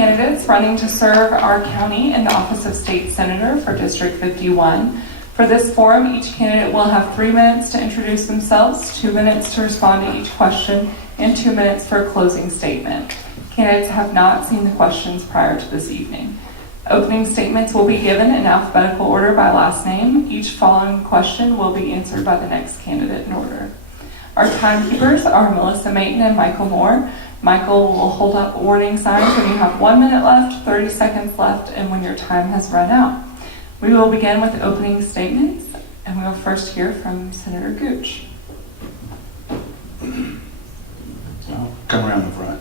candidates running to serve our county in the office of State Senator for District 51. For this forum, each candidate will have 3 minutes to introduce themselves, 2 minutes to respond to each question, and 2 minutes for a closing statement. Candidates have not seen the questions prior to this evening. Opening statements will be given in alphabetical order by last name. Each following question will be answered by the next candidate in order. Our timekeepers are Melissa Mayton and Michael Moore. Michael will hold up warning signs when you have 1 minute left, 30 seconds left, and when your time has run out. We will begin with opening statements, and we will first hear from Senator Gooch. I'll come around the front.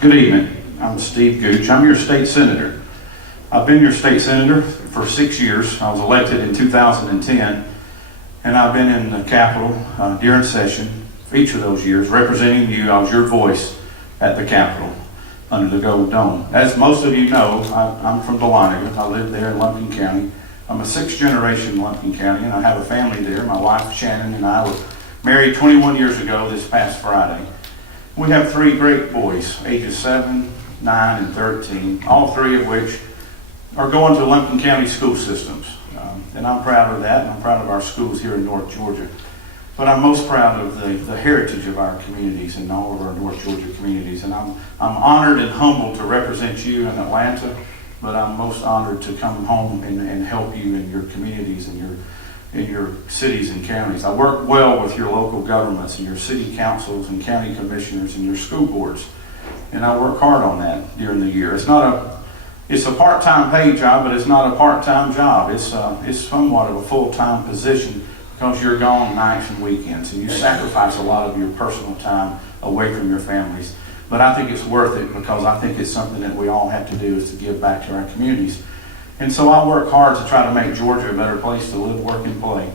Good evening. I'm Steve Gooch. I'm your state senator. I've been your state senator for 6 years. I was elected in 2010, and I've been in the Capitol during session for each of those years, representing you. I was your voice at the Capitol under the Gold Dome. As most of you know, I'm from Dahlonega. I live there in Lumpkin County. I'm a 6th generation in Lumpkin County, and I have a family there. My wife, Shannon, and I were married 21 years ago this past Friday. We have 3 great boys, ages 7, 9, and 13, all 3 of which are going to Lumpkin County school systems. And I'm proud of that, and I'm proud of our schools here in North Georgia. But I'm most proud of the heritage of our communities and all of our North Georgia communities. And I'm honored and humbled to represent you in Atlanta, but I'm most honored to come home and help you in your communities and in your cities and counties. I work well with your local governments and your city councils and county commissioners and your school boards. And I work hard on that during the year. It's a part-time paid job, but it's not a part-time job. It's somewhat of a full-time position, because you're gone nights and weekends, and you sacrifice a lot of your personal time away from your families. But I think it's worth it, because I think it's something that we all have to do, is to give back to our communities. And so I work hard to try to make Georgia a better place to live, work, and play.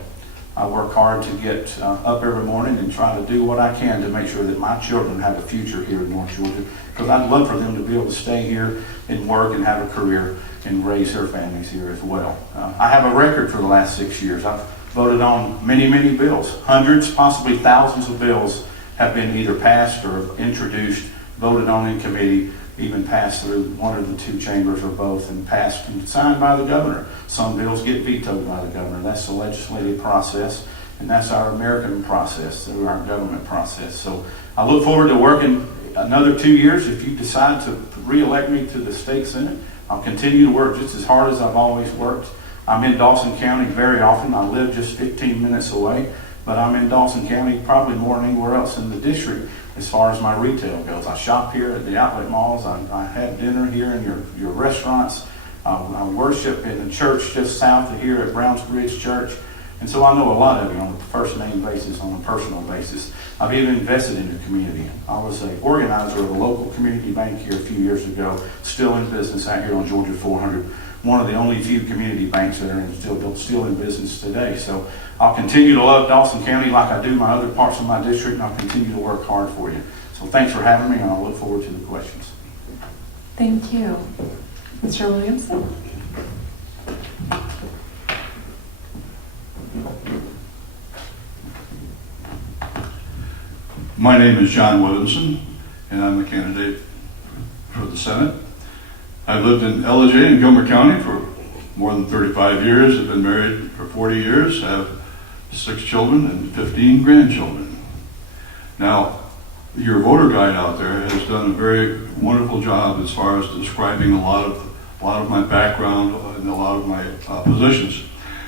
I work hard to get up every morning and try to do what I can to make sure that my children have a future here in North Georgia, because I'd love for them to be able to stay here and work and have a career and raise their families here as well. I have a record for the last 6 years. I've voted on many, many bills. Hundreds, possibly thousands of bills have been either passed or introduced, voted on in committee, even passed through one of the 2 chambers or both, and passed and signed by the governor. Some bills get vetoed by the governor. That's the legislative process, and that's our American process, through our government process. So I look forward to working another 2 years. If you decide to re-elect me to the state senate, I'll continue to work just as hard as I've always worked. I'm in Dawson County very often. I live just 15 minutes away, but I'm in Dawson County probably more than anywhere else in the district as far as my retail goes. I shop here at the outlet malls. I have dinner here in your restaurants. I worship in the church just south of here at Browns Bridge Church. And so I know a lot of you on a first name basis, on a personal basis. I've even invested in the community. I was an organizer of a local community bank here a few years ago, still in business out here on Georgia 400. One of the only few community banks that are still in business today. So I'll continue to love Dawson County like I do my other parts of my district, and I'll continue to work hard for you. So thanks for having me, and I'll look forward to the questions. Thank you. Mr. Williamson? My name is John Williamson, and I'm a candidate for the Senate. I've lived in Ellijay in Gilmer County for more than 35 years. I've been married for 40 years. I have 6 children and 15 grandchildren. Now, your voter guide out there has done a very wonderful job as far as describing a lot of my background and a lot of my positions.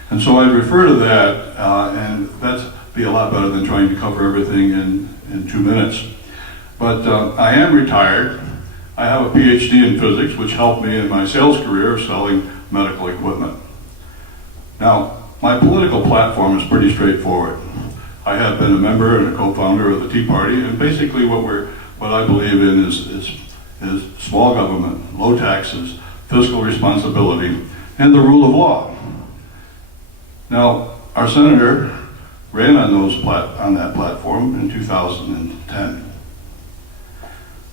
And so I'd refer to that, and that'd be a lot better than trying to cover everything in 2 minutes. But I am retired. I have a PhD in physics, which helped me in my sales career selling medical equipment. Now, my political platform is pretty straightforward. I have been a member and a co-founder of the Tea Party, and basically what I believe in is small government, low taxes, fiscal responsibility, and the rule of law. Now, our senator ran on that platform in 2010.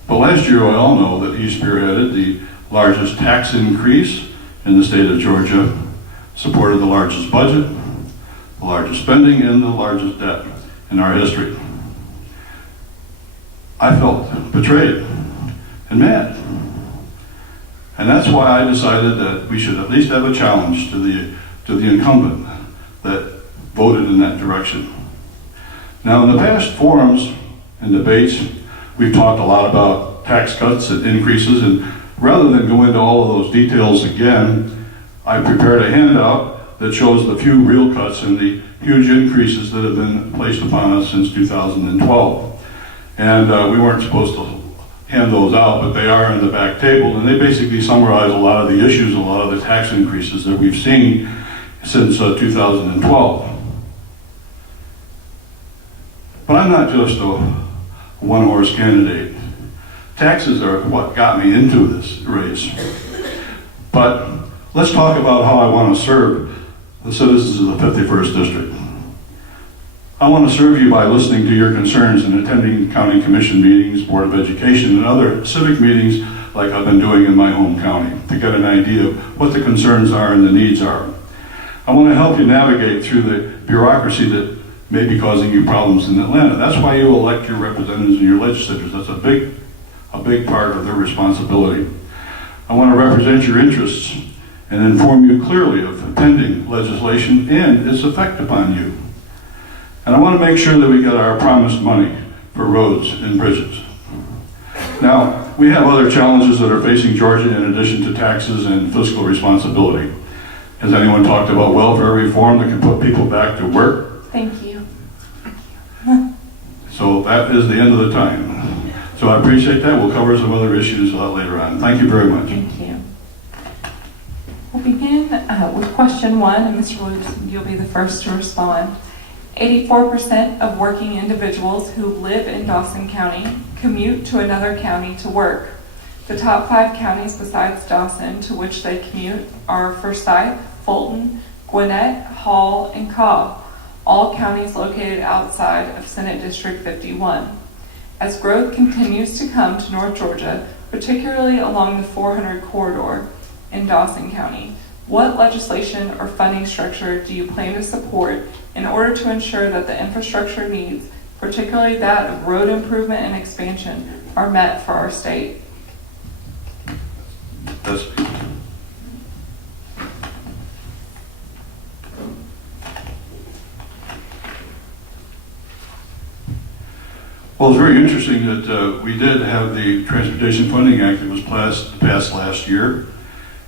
But last year, we all know that he spearheaded the largest tax increase in the state of Georgia, supported the largest budget, the largest spending, and the largest debt in our history. I felt betrayed, and mad. And that's why I decided that we should at least have a challenge to the incumbent that voted in that direction. Now, in the past forums and debates, we've talked a lot about tax cuts and increases, and rather than go into all of those details again, I prepared a handout that shows the few real cuts and the huge increases that have been placed upon us since 2012. And we weren't supposed to hand those out, but they are in the back table, and they basically summarize a lot of the issues, a lot of the tax increases that we've seen since 2012. But I'm not just a one-horse candidate. Taxes are what got me into this race. But let's talk about how I want to serve the citizens of the 51st District. I want to serve you by listening to your concerns and attending county commission meetings, Board of Education, and other civic meetings like I've been doing in my home county to get an idea of what the concerns are and the needs are. I want to help you navigate through the bureaucracy that may be causing you problems in Atlanta. That's why you elect your representatives and your legislators. That's a big part of their responsibility. I want to represent your interests and inform you clearly of pending legislation and its effect upon you. And I want to make sure that we get our promised money for roads and bridges. Now, we have other challenges that are facing Georgia in addition to taxes and fiscal responsibility. Has anyone talked about welfare reform that can put people back to work? Thank you. So that is the end of the time. So I appreciate that. We'll cover some other issues later on. Thank you very much. Thank you. We'll begin with question 1, and Mr. Williamson, you'll be the first to respond. 84% of working individuals who live in Dawson County commute to another county to work. The top 5 counties besides Dawson to which they commute are Forsyth, Fulton, Gwinnett, Hall, and Cobb, all counties located outside of Senate District 51. As growth continues to come to North Georgia, particularly along the 400 corridor in Dawson County, what legislation or funding structure do you plan to support in order to ensure that the infrastructure needs, particularly that of road improvement and expansion, are met for our state? That's, well, it's very interesting that we did have the Transportation Funding Act that was passed last year,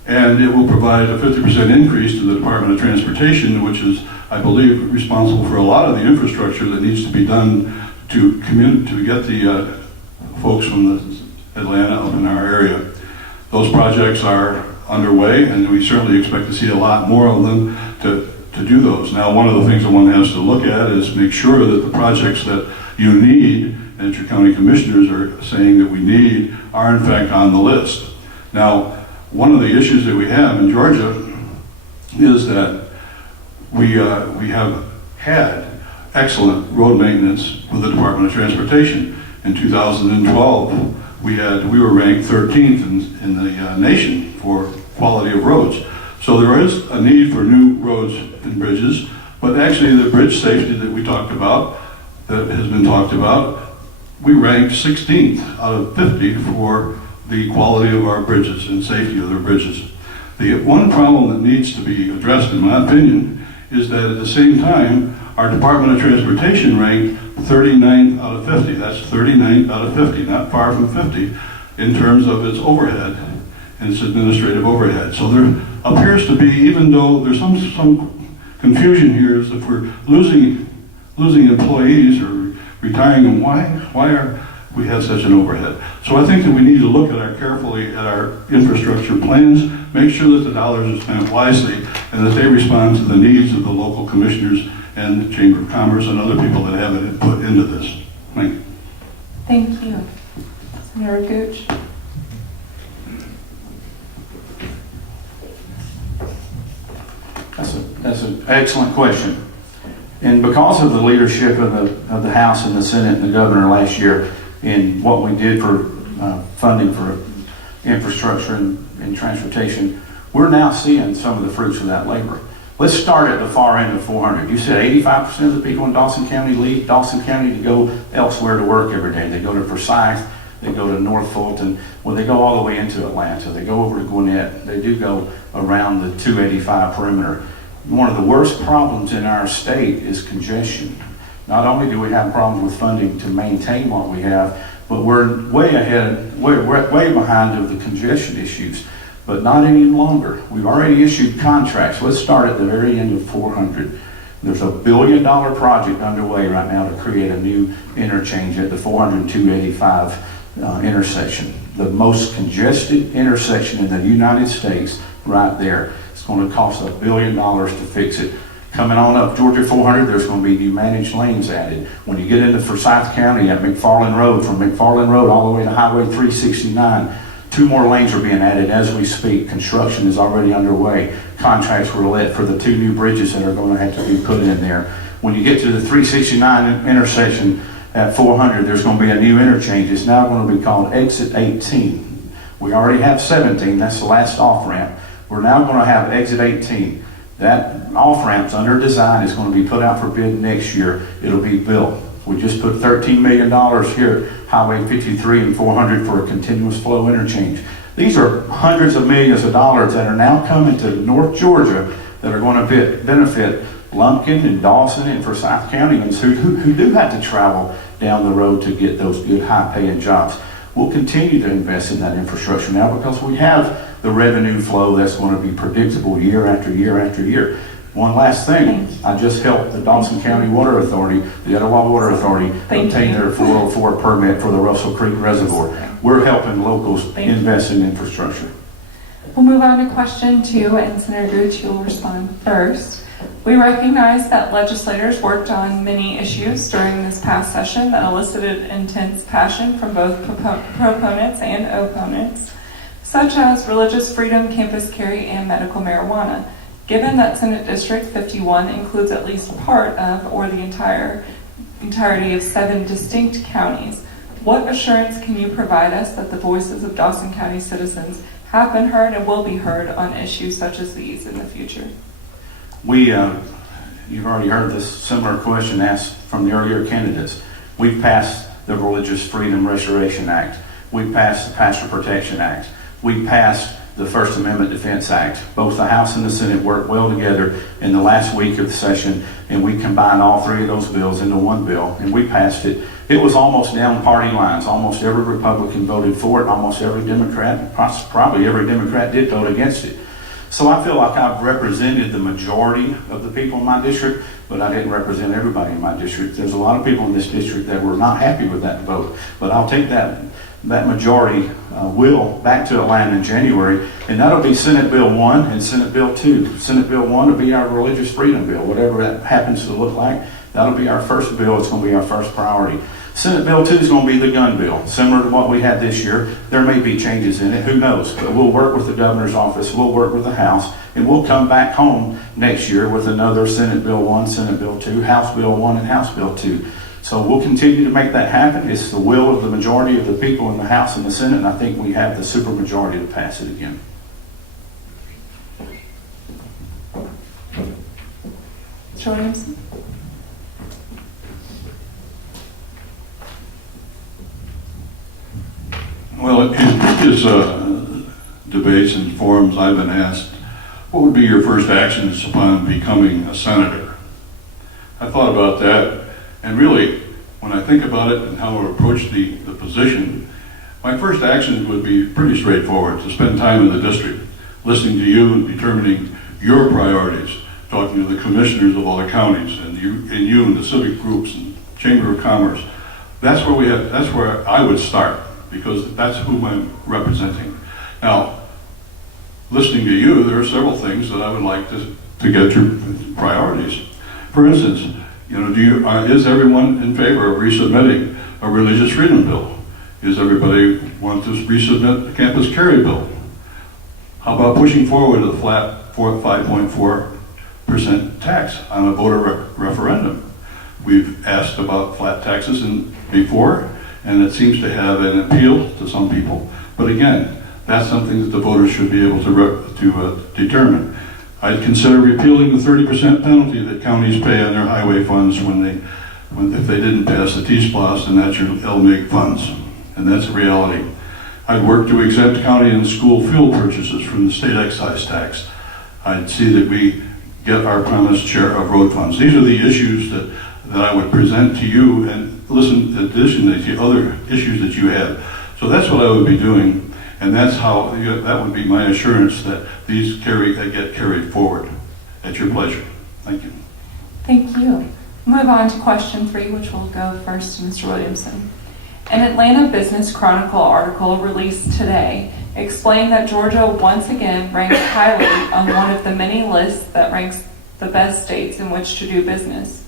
and it will provide a 50% increase to the Department of Transportation, which is, I believe, responsible for a lot of the infrastructure that needs to be done to get the folks from Atlanta up in our area. Those projects are underway, and we certainly expect to see a lot more of them to do those. Now, one of the things that one has to look at is make sure that the projects that you need, and that your county commissioners are saying that we need, are in fact on the list. Now, one of the issues that we have in Georgia is that we have had excellent road maintenance with the Department of Transportation. In 2012, we were ranked 13th in the nation for quality of roads. So there is a need for new roads and bridges, but actually the bridge safety that we talked about, that has been talked about, we ranked 16th out of 50 for the quality of our bridges and safety of their bridges. The one problem that needs to be addressed, in my opinion, is that at the same time, our Department of Transportation ranked 39th out of 50. That's 39th out of 50, not far from 50, in terms of its overhead and its administrative overhead. So there appears to be, even though there's some confusion here, is if we're losing employees or retiring them, why are we have such an overhead? So I think that we need to look carefully at our infrastructure plans, make sure that the dollars are spent wisely, and that they respond to the needs of the local commissioners and the Chamber of Commerce and other people that have input into this. Thank you. Thank you. Senator Gooch. That's an excellent question. And because of the leadership of the House and the Senate and the governor last year in what we did for funding for infrastructure and transportation, we're now seeing some of the fruits of that labor. Let's start at the far end of 400. You said 85% of the people in Dawson County leave Dawson County to go elsewhere to work every day. They go to Forsyth, They go to North Fulton. Well, they go all the way into Atlanta. They go over to Gwinnett. They do go around the 285 perimeter. One of the worst problems in our state is congestion. Not only do we have problems with funding to maintain what we have, but we're way ahead, we're way behind of the congestion issues, but not any longer. We've already issued contracts. Let's start at the very end of 400. There's a $1 billion project underway right now to create a new interchange at the 400 and 285 intersection. The most congested intersection in the United States right there. It's going to cost $1 billion to fix it. Coming on up Georgia 400, there's going to be new managed lanes added. When you get into Forsyth County at McFarland Road, from McFarland Road all the way to Highway 369, 2 more lanes are being added as we speak. Construction is already underway. Contracts were let for the 2 new bridges that are going to have to be put in there. When you get to the 369 intersection at 400, there's going to be a new interchange. It's now going to be called Exit 18. We already have 17. That's the last off-ramp. We're now going to have Exit 18. That off-ramp's under design. It's going to be put out for bid next year. It'll be built. We just put $13 million here at Highway 53 and 400 for a continuous flow interchange. These are hundreds of millions of dollars that are now coming to North Georgia that are going to benefit Lumpkin and Dawson and Forsyth Countyans who do have to travel down the road to get those good high-paying jobs. We'll continue to invest in that infrastructure now because we have the revenue flow that's going to be predictable year after year after year. One last thing, I just helped the Dawson County Water Authority, the Etowah Water Authority, obtain their 404 permit for the Russell Creek Reservoir. We're helping locals invest in infrastructure. We'll move on to question 2, and Senator Gooch, you'll respond first. We recognize that legislators worked on many issues during this past session that elicited intense passion from both proponents and opponents, such as religious freedom, campus carry, and medical marijuana. Given that Senate District 51 includes at least part of or the entirety of 7 distinct counties, what assurance can you provide us that the voices of Dawson County citizens have been heard and will be heard on issues such as these in the future? You've already heard this similar question asked from the earlier candidates. We've passed the Religious Freedom Restoration Act. We've passed the Pastor Protection Act. We passed the First Amendment Defense Act. Both the House and the Senate worked well together in the last week of the session, and we combined all 3 of those bills into one bill, and we passed it. It was almost down party lines. Almost every Republican voted for it. Almost every Democrat, probably every Democrat did vote against it. So I feel like I've represented the majority of the people in my district, but I didn't represent everybody in my district. There's a lot of people in this district that were not happy with that vote, but I'll take that majority will back to Atlanta in January, and that'll be Senate Bill 1 and Senate Bill 2. Senate Bill 1 will be our religious freedom bill, whatever that happens to look like. That'll be our first bill. It's going to be our first priority. Senate Bill 2 is going to be the gun bill, similar to what we had this year. There may be changes in it, who knows, but we'll work with the governor's office, we'll work with the House, and we'll come back home next year with another Senate Bill 1, Senate Bill 2, House Bill 1, and House Bill 2. So we'll continue to make that happen. It's the will of the majority of the people in the House and the Senate, and I think we have the supermajority to pass it again. Mr. Williamson? Well, in his debates and forums, I've been asked, what would be your first actions upon becoming a senator? I thought about that, and really, when I think about it and how I approach the position, my first actions would be pretty straightforward: to spend time in the district, listening to you and determining your priorities, talking to the commissioners of all the counties, and you and the civic groups and Chamber of Commerce. That's where I would start, because that's who I'm representing. Now, listening to you, there are several things that I would like to get your priorities. For instance, is everyone in favor of resubmitting a religious freedom bill? Does everybody want to resubmit the campus carry bill? How about pushing forward a flat 5.4% tax on a voter referendum? We've asked about flat taxes before, and it seems to have an appeal to some people. But again, that's something that the voters should be able to determine. I'd consider repealing the 30% penalty that counties pay on their highway funds if they didn't pass the T-SPLOST and that's your LMIG funds. and that's a reality. I'd work to exempt county and school fuel purchases from the state excise tax. I'd see that we get our promised share of road funds. These are the issues that I would present to you, and listen, in addition to the other issues that you have. So that's what I would be doing, and that's how, that would be my assurance that these get carried forward. At your pleasure. Thank you. Thank you. Move on to question 3, which will go first to Mr. Williamson. An Atlanta Business Chronicle article released today explained that Georgia once again ranked highly on one of the many lists that ranks the best states in which to do business.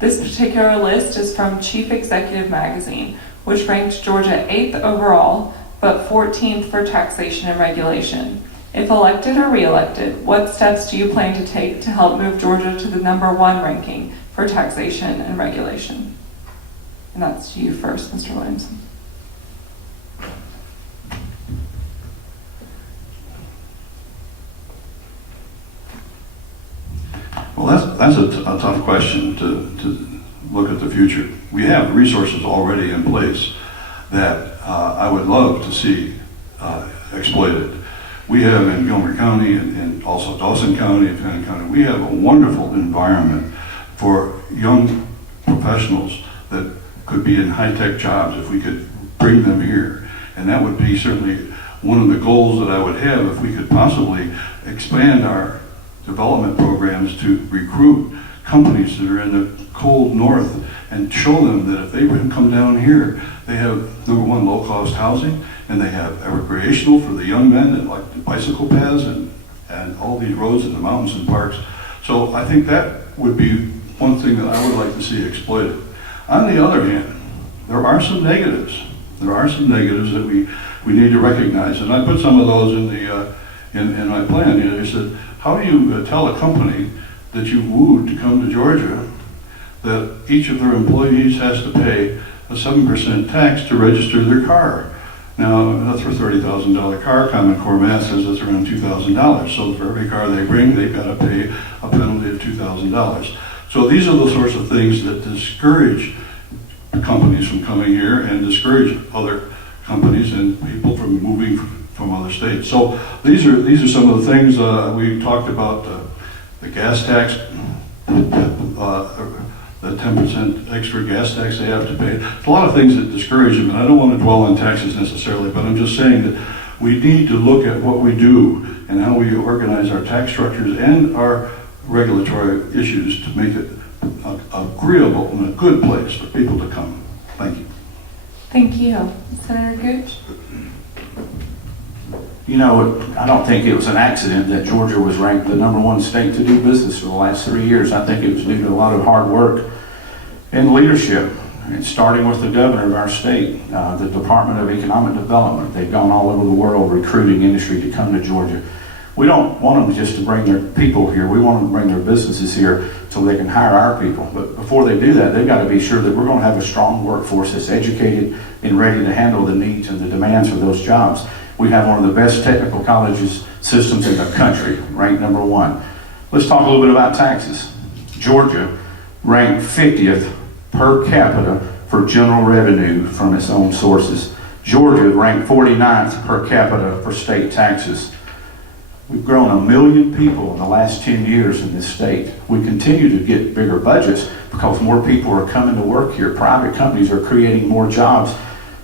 This particular list is from Chief Executive Magazine, which ranked Georgia 8th overall, but 14th for taxation and regulation. If elected or re-elected, what steps do you plan to take to help move Georgia to the #1 ranking for taxation and regulation? And that's you first, Mr. Williamson. Well, that's a tough question to look at the future. We have resources already in place that I would love to see exploited. We have in Gilmer County and also Dawson County and Fannin County, we have a wonderful environment for young professionals that could be in high-tech jobs if we could bring them here. And that would be certainly one of the goals that I would have if we could possibly expand our development programs to recruit companies that are in the cold north and show them that if they come down here, they have, #1, low-cost housing, and they have recreational for the young men that like the bicycle paths and all these roads in the mountains and parks. So I think that would be one thing that I would like to see exploited. On the other hand, there are some negatives. There are some negatives that we need to recognize, and I put some of those in the in my plan. You know, you said, how do you tell a company that you wooed to come to Georgia that each of their employees has to pay a 7% tax to register their car? Now, that's for a $30,000 car. Common Core math says that's around $2,000. So for every car they bring, they've got to pay a penalty of $2,000. So these are the sorts of things that discourage companies from coming here and discourage other companies and people from moving from other states. So these are some of the things we talked about. The gas tax, the 10% extra gas tax they have to pay. There's a lot of things that discourage them, and I don't want to dwell on taxes necessarily, but I'm just saying that we need to look at what we do and how we organize our tax structures and our regulatory issues to make it agreeable and a good place for people to come. Thank you. Thank you. Senator Gooch? You know, I don't think it was an accident that Georgia was ranked the #1 state to do business for the last 3 years. I think it was due to a lot of hard work and leadership, and starting with the governor of our state, the Department of Economic Development. They've gone all over the world recruiting industry to come to Georgia. We don't want them just to bring their people here. We want them to bring their businesses here so they can hire our people. But before they do that, they've got to be sure that we're going to have a strong workforce that's educated and ready to handle the needs and the demands for those jobs. We have one of the best technical colleges systems in the country, ranked #1. Let's talk a little bit about taxes. Georgia ranked 50th per capita for general revenue from its own sources. Georgia ranked 49th per capita for state taxes. We've grown 1 million people in the last 10 years in this state. We continue to get bigger budgets because more people are coming to work here. Private companies are creating more jobs.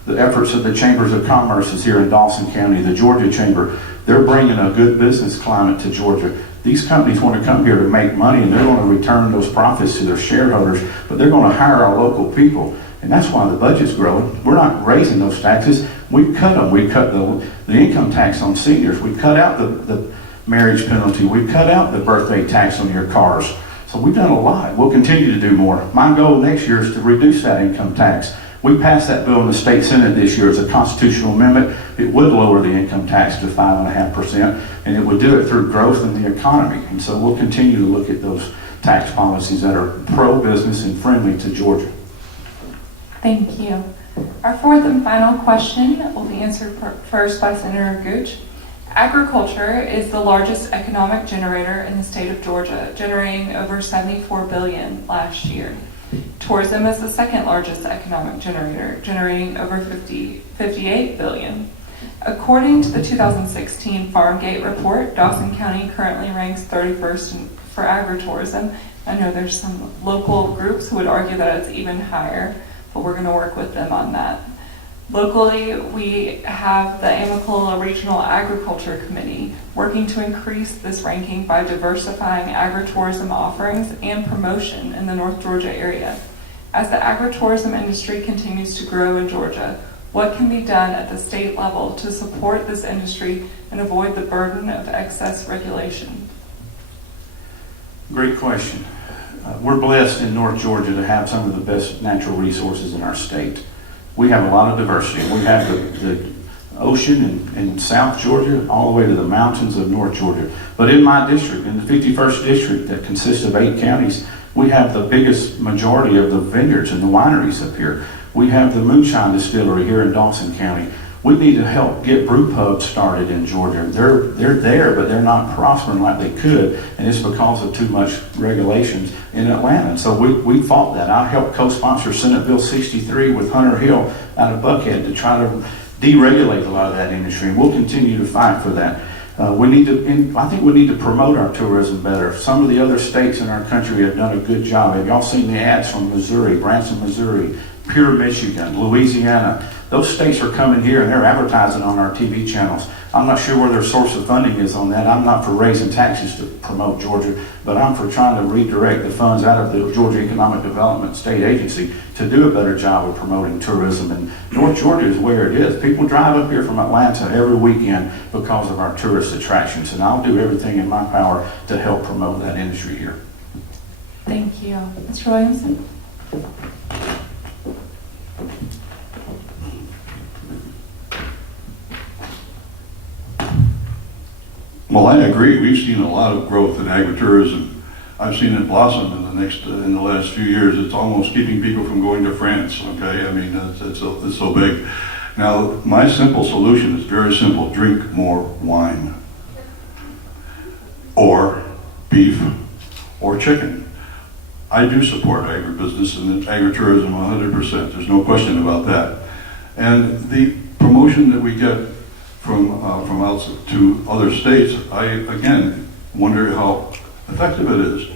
The efforts of the Chambers of Commerce is here in Dawson County, the Georgia Chamber. They're bringing a good business climate to Georgia. These companies want to come here to make money, and they're going to return those profits to their shareholders, but they're going to hire our local people. And that's why the budget's growing. We're not raising those taxes. We cut them. We cut the income tax on seniors. We cut out the marriage penalty. We cut out the birthday tax on your cars. So we've done a lot. We'll continue to do more. My goal next year is to reduce that income tax. We passed that bill in the state Senate this year as a constitutional amendment. It would lower the income tax to 5.5%, and it would do it through growth in the economy. And so we'll continue to look at those tax policies that are pro-business and friendly to Georgia. Thank you. Our fourth and final question will be answered first by Senator Gooch. Agriculture is the largest economic generator in the state of Georgia, generating over $74 billion last year. Tourism is the second largest economic generator, generating over 58 billion. According to the 2016 Farmgate report, Dawson County currently ranks 31st for agritourism. I know there's some local groups who would argue that it's even higher, but we're going to work with them on that. Locally, we have the Amicalola Regional Agriculture Committee working to increase this ranking by diversifying agritourism offerings and promotion in the North Georgia area. As the agritourism industry continues to grow in Georgia, what can be done at the state level to support this industry and avoid the burden of excess regulation? Great question. We're blessed in North Georgia to have some of the best natural resources in our state. We have a lot of diversity. We have the ocean in South Georgia all the way to the mountains of North Georgia. But in my district, in the 51st district that consists of 8 counties, we have the biggest majority of the vineyards and the wineries up here. We have the Moonshine Distillery here in Dawson County. We need to help get brew pubs started in Georgia. They're there, but they're not prospering like they could, and it's because of too much regulations in Atlanta. So we fought that. I helped co-sponsor Senate Bill 63 with Hunter Hill out of Buckhead to try to deregulate a lot of that industry, and we'll continue to fight for that. I think we need to promote our tourism better. Some of the other states in our country have done a good job. Have y'all seen the ads from Missouri, Branson, Missouri, Pure, Michigan, Louisiana? Those states are coming here and they're advertising on our TV channels. I'm not sure where their source of funding is on that. I'm not for raising taxes to promote Georgia, but I'm for trying to redirect the funds out of the Georgia Economic Development State Agency to do a better job of promoting tourism. And North Georgia is where it is. People drive up here from Atlanta every weekend because of our tourist attractions, and I'll do everything in my power to help promote that industry here. Thank you. Mr. Williamson? Well, I agree. We've seen a lot of growth in agritourism. I've seen it blossom in the last few years. It's almost keeping people from going to France. Okay, I mean it's so big. Now, my simple solution is very simple: drink more wine, or beef, or chicken. I do support agribusiness and agritourism 100%. There's no question about that. And the promotion that we get from out to other states, I again wonder how effective it is.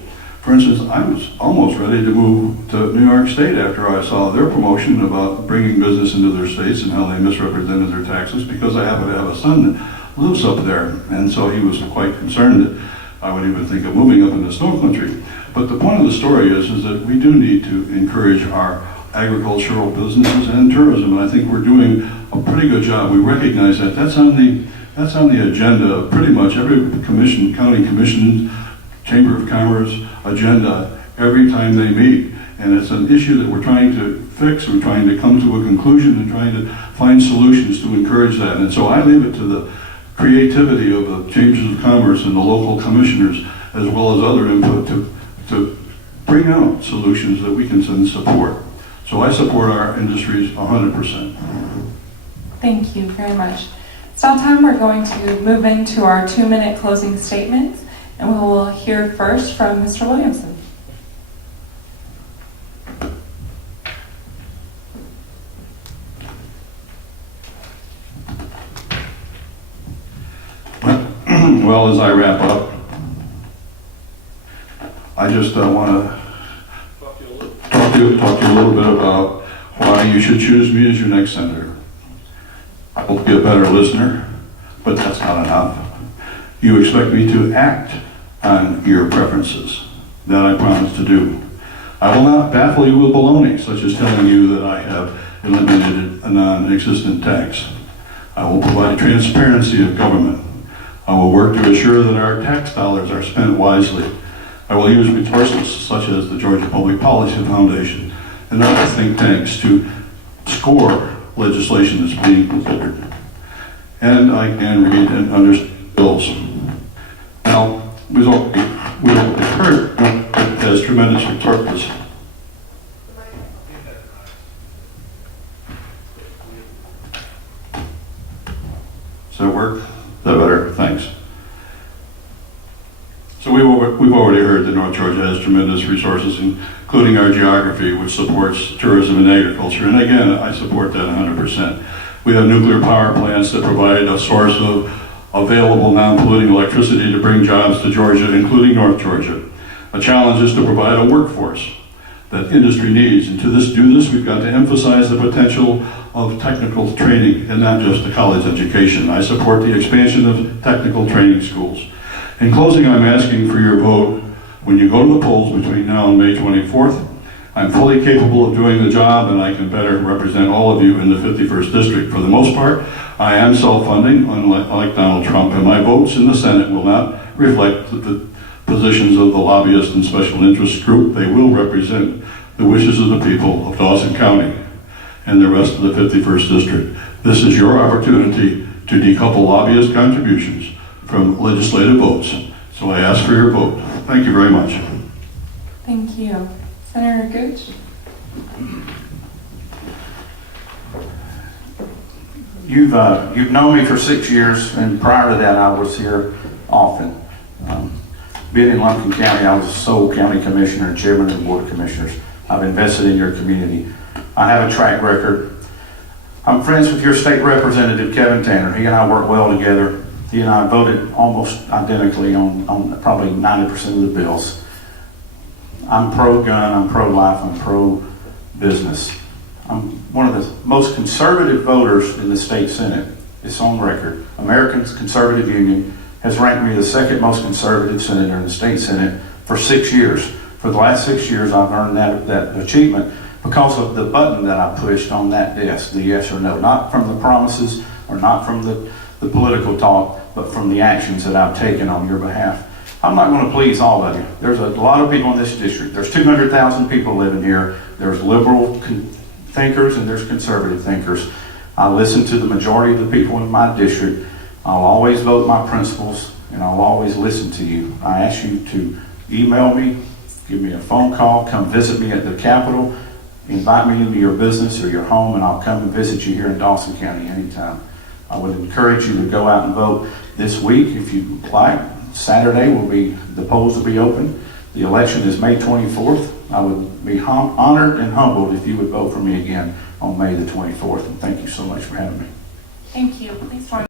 For instance, I was almost ready to move to New York State after I saw their promotion about bringing business into their states and how they misrepresented their taxes, because I happen to have a son that lives up there, and so he was quite concerned that I would even think of moving up into snow country. But the point of the story is that we do need to encourage our agricultural businesses and tourism, and I think we're doing a pretty good job. We recognize that. That's on the agenda of pretty much every commission, county commission, Chamber of Commerce agenda every time they meet. And it's an issue that we're trying to fix. We're trying to come to a conclusion and trying to find solutions to encourage that. And so I leave it to the creativity of the Chambers of Commerce and the local commissioners, as well as other input, to bring out solutions that we can then support. So I support our industries 100%. Thank you very much. It's now time we're going to move into our 2-minute closing statements, and we will hear first from Mr. Williamson. Well, as I wrap up, I just want to talk to you a little bit about why you should choose me as your next senator. I will be a better listener, but that's not enough. You expect me to act on your preferences. That I promise to do. I will not baffle you with baloney, such as telling you that I have eliminated a non-existent tax. I will provide transparency of government. I will work to assure that our tax dollars are spent wisely. I will use resources such as the Georgia Public Policy Foundation and other think tanks to score legislation that's being considered. And I can read and understand bills. Now, we heard it has tremendous purpose. Does that work? Is that better? Thanks. So So we've already heard that North Georgia has tremendous resources, including our geography, which supports tourism and agriculture. And again, I support that 100%. We have nuclear power plants that provide a source of available non-polluting electricity to bring jobs to Georgia, including North Georgia. A challenge is to provide a workforce that industry needs. And to do this, we've got to emphasize the potential of technical training and not just a college education. I support the expansion of technical training schools. In closing, I'm asking for your vote when you go to the polls between now and May 24th. I'm fully capable of doing the job, and I can better represent all of you in the 51st District. For the most part, I am self-funding, unlike Donald Trump, and my votes in the Senate will not reflect the positions of the lobbyist and special interest group. They will represent the wishes of the people of Dawson County and the rest of the 51st District. This is your opportunity to decouple lobbyist contributions from legislative votes. So I ask for your vote. Thank you very much. Thank you. Senator Gooch? You've known me for 6 years, and prior to that, I was here often. Being in Lumpkin County, I was a sole county commissioner and chairman of the board of commissioners. I've invested in your community. I have a track record. I'm friends with your state representative, Kevin Tanner. He and I work well together. He and I voted almost identically on probably 90% of the bills. I'm pro-gun, I'm pro-life, I'm pro-business. I'm one of the most conservative voters in the state Senate. It's on record. Americans Conservative Union has ranked me the second most conservative senator in the state Senate for 6 years. For the last 6 years, I've earned that achievement because of the button that I pushed on that desk, the yes or no. Not from the promises or not from the political talk, but from the actions that I've taken on your behalf. I'm not going to please all of you. There's a lot of people in this district. There's 200,000 people living here. There's liberal thinkers and there's conservative thinkers. I listen to the majority of the people in my district. I'll always vote my principles, and I'll always listen to you. I ask you to email me, give me a phone call, come visit me at the Capitol, invite me into your business or your home, and I'll come and visit you here in Dawson County anytime. I would encourage you to go out and vote this week if you like. Saturday the polls will be open. The election is May 24th. I would be honored and humbled if you would vote for me again on May the 24th. And thank you so much for having me. Thank you. Please join